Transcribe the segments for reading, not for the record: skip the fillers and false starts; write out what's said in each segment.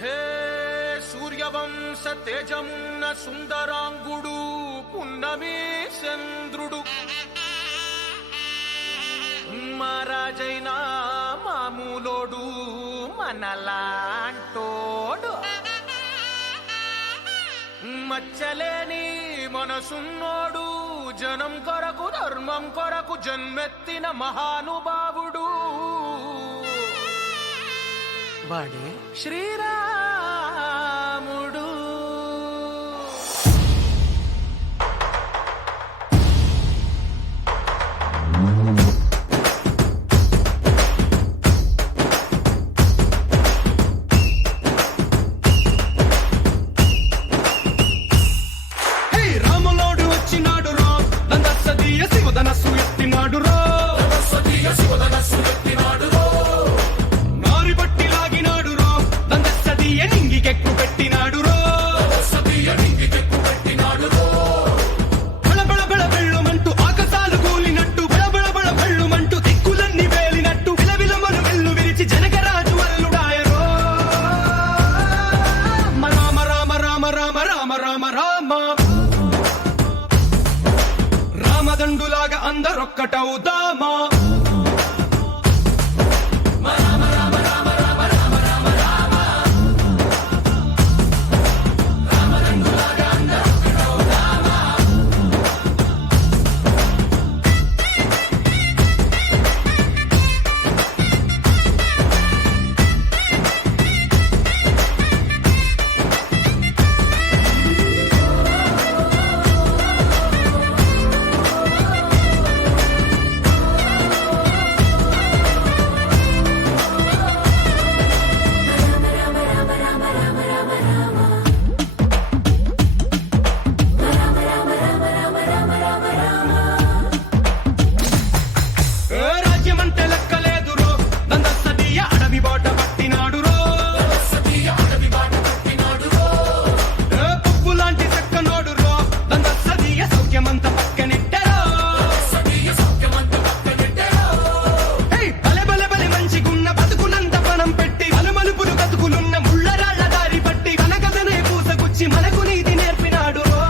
హే సూర్యవంశ తేజమున్న సుందరాంగుడు పున్నమి చంద్రుడు మహారాజైన మామూలోడు మనలాంటోడు మచ్చలేని మనసున్నోడు జనం కొరకు ధర్మం కొరకు జన్మెత్తిన మహానుభావుడు వాడే శ్రీరాముడు. రాములోడు వచ్చినాడు రో దందసదీయ శివధనస్సు ఎత్తినాడు రో నారి బట్టి లాగినాడు రో దందసదీయ నింగికెక్కు పెట్టినాడు రో బళబళ బళ బెళ్ళుమంటూ ఆకాశాలు కూలినట్టు బళబళ బళ బెళ్ళుమంటూ దిక్కులన్నీ వేలినట్టు విలవిలమను వెల్లు విరిచి జనకరాజు అల్లుడాయరో రామ రామ రామ రామ రామ రామ రామ రామదండులాగా అందరొక్కటవుదామా రాజ్యమంటే లెక్కలేదు రో దందసదీయ అడవి బాట పట్టినాడు రో పువ్వు లాంటి చక్కనోడు రో దందసదీయ సౌఖ్యమంత పక్కనెట్టరో బలె బలె బలె మంచిగున్న బతుకులంత పణం పెట్టి మలుమలుపులు బతుకులున్న ముళ్ళరాళ్ల దారి పట్టి కనకదనే పూసగుచ్చి మనకు నీతి నేర్పినాడు రో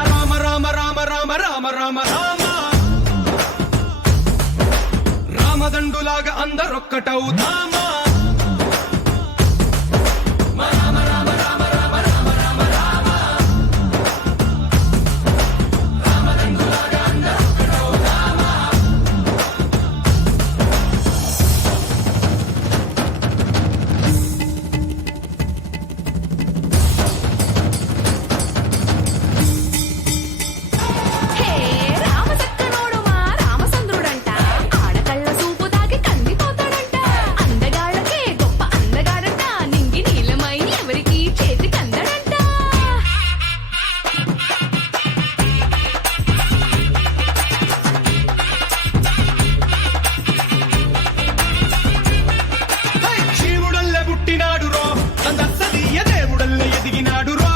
రామ రామ రామ రామ రామ రామ రామ రామదండులాగా అందరొక్కటవుదామా హే రామచక్కనోడు మా రామచంద్రుడంట ఆడకళ్ళ సూపు తాకి కందిపోతాడంట అందగాళ్ళకే గొప్ప అందగాడంట నింగి నీలమై ఎవరికి చేతి కందడంట శివుడల్లే పుట్టినాడు రో దందసదీయ దేవుడల్లే ఎదిగినాడు రో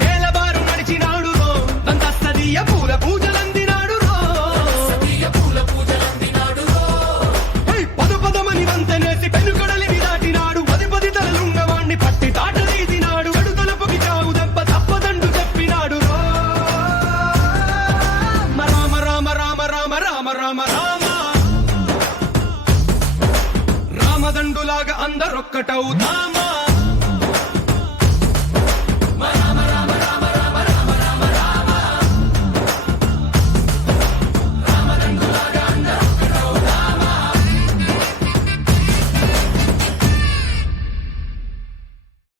నేలబారు నడిచినాడు రో దందసదీయ పూల పూజలందినాడు రో పదు పదమని వంతనేసి పెనుకడలిని దాటినాడు పది పది తలలున్నవాణ్ణి పట్టి తాట తీసినాడు చెడు తలపుకి చావు దెబ్బ తప్పదండు చెప్పినాడు రో రామ రామ రామ రామ రామ రామ రామ రామదండులాగా అందరొక్కటవుదామా